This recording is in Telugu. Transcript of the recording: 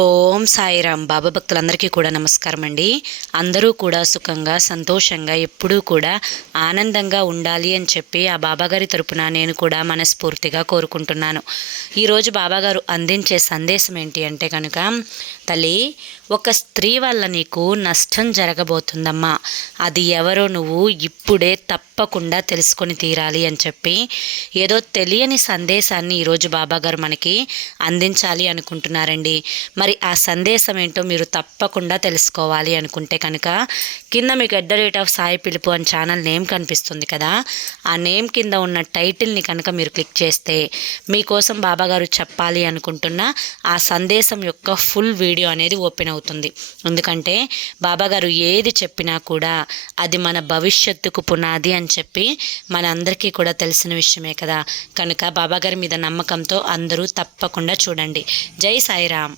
ఓం సాయిరామ్. బాబా భక్తులందరికీ కూడా నమస్కారం అండి. అందరూ కూడా సుఖంగా సంతోషంగా ఎప్పుడూ కూడా ఆనందంగా ఉండాలి అని చెప్పి ఆ బాబాగారి తరపున నేను కూడా మనస్ఫూర్తిగా కోరుకుంటున్నాను. ఈరోజు బాబాగారు అందించే సందేశం ఏంటి అంటే కనుక తల్లి ఒక స్త్రీ వల్ల నీకు నష్టం జరగబోతుందమ్మా. అది ఎవరో నువ్వు ఇప్పుడే తప్పకుండా తెలుసుకొని తీరాలి అని చెప్పి ఏదో తెలియని సందేశాన్ని ఈరోజు బాబాగారు మనకి అందించాలి అనుకుంటున్నారండి. మరి ఆ సందేశం ఏంటో మీరు తప్పకుండా తెలుసుకోవాలి అనుకుంటే కనుక కింద మీకు at the rate of Sai Pilupu అని ఛానల్ నేమ్ కనిపిస్తుంది కదా ఆ నేమ్ కింద ఉన్న టైటిల్ని కనుక మీరు క్లిక్ చేస్తే మీకోసం బాబాగారు చెప్పాలి అనుకుంటున్న ఆ సందేశం యొక్క ఫుల్ వీడియో అనేది ఓపెన్ అవుతుంది. ఎందుకంటే బాబాగారు ఏది చెప్పినా కూడా అది మన భవిష్యత్తుకు పునాది అని చెప్పి మన అందరికీ కూడా తెలిసిన విషయమే కదా. కనుక బాబాగారి మీద నమ్మకంతో అందరూ తప్పకుండా చూడండి. జై సాయిరామ్.